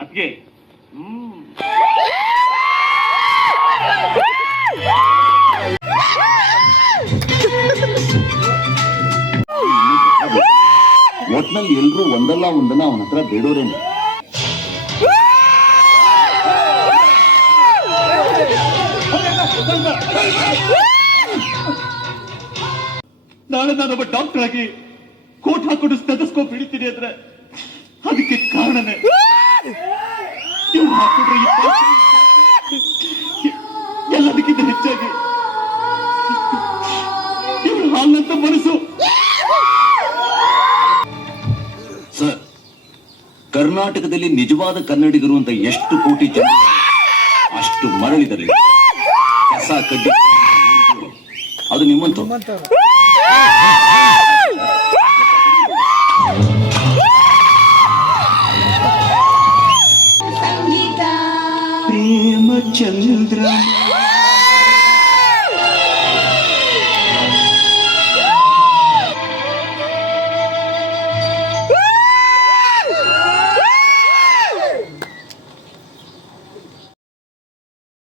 ಅದಕ್ಕೆ ಒಟ್ನಲ್ಲಿ ಎಲ್ರು ಒಂದಲ್ಲ ಒಂದನ್ನ ಅವನ ಹತ್ರ ಬೇಡೋರೇನು. ನಾಳೆ ನಾನೊಬ್ಬ ಡಾಕ್ಟರ್ ಆಗಿ ಕೋಟ್ ಹಾಕೊಂಡು ಸ್ಟೆಥೋಸ್ಕೋಪ್ ಹಿಡಿತೀನಿ ಅಂದ್ರೆ ಅದಕ್ಕೆ ಕಾರಣನೇ ಇವ್ರು ಹಾಕೊಂಡ್ರೆ ಎಲ್ಲದಕ್ಕಿಂತ ಹೆಚ್ಚಾಗಿ ಇವ್ರು ಹಾಲಂತ ಮನಸ್ಸು. ಸರ್, ಕರ್ನಾಟಕದಲ್ಲಿ ನಿಜವಾದ ಕನ್ನಡಿಗರು ಅಂತ ಎಷ್ಟು ಕೋಟಿ ಜನ ಅಷ್ಟು ಮರಳಿದಲ್ಲಿ ಕಸ ಕಡ್ಡಿ ಅದು ನಿಮ್ಮಂತ ಪ್ರೇಮ ಚಂದ್ರ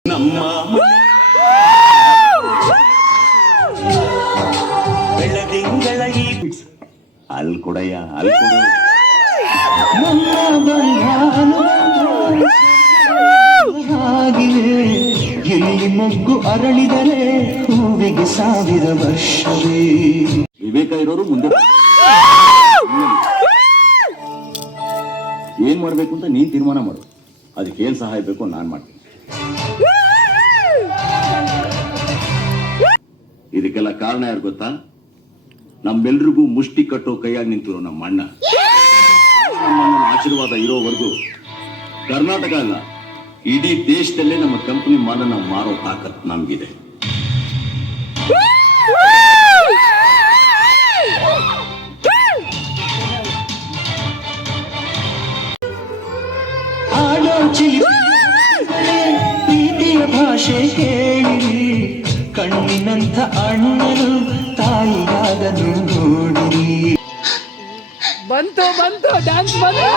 ನಮ್ಮ ಬೆಳದಿಂಗಳ ಅಲ್ಲಿ ಕೊಡಯ್ಯ ಅಲ್ಲಿ ಕೊಡು. ಹಾಗಿವೆ ಎಲ್ಲಿ ಮೊಗ್ಗು ಅರಳಿದರೆ ಹೂವಿಗೆ 1000 ವರ್ಷವೇ. ವಿವೇಕ ಇರೋರು ಮುಂದೆ ಏನ್ ಮಾಡ್ಬೇಕು ಅಂತ ನೀನ್ ತೀರ್ಮಾನ ಮಾಡು. ಅದಕ್ಕೆ ಏನ್ ಸಹಾಯ ಬೇಕು ನಾನ್ ಮಾಡ್ತೀನಿ. ಇದಕ್ಕೆಲ್ಲ ಕಾರಣ ಯಾರು ಗೊತ್ತಾ? ನಮ್ಮೆಲ್ರಿಗೂ ಮುಷ್ಟಿ ಕಟ್ಟೋ ಕೈಯಾಗಿ ನಿಂತಿರೋ ನಮ್ಮ ಅಣ್ಣ. ಆಶೀರ್ವಾದ ಇರೋವರೆಗೂ ಕರ್ನಾಟಕ ಅಲ್ಲ, ಇಡೀ ದೇಶದಲ್ಲೇ ನಮ್ಮ ಕಂಪನಿ ಮಾನ ನಾವು ಮಾರೋ ತಾಕತ್ ನಮ್ಗಿದೆ. ಪ್ರೀತಿಯ ಭಾಷೆ ಕೇಳಿರಿ, ಕಣ್ಣಿನಂಥ ಅಣ್ಣನು ತಾಯಿಯಾದನು ನೋಡಿರಿ. ಬಂತು ಡ್ಯಾನ್ಸ್ ಬಂತು.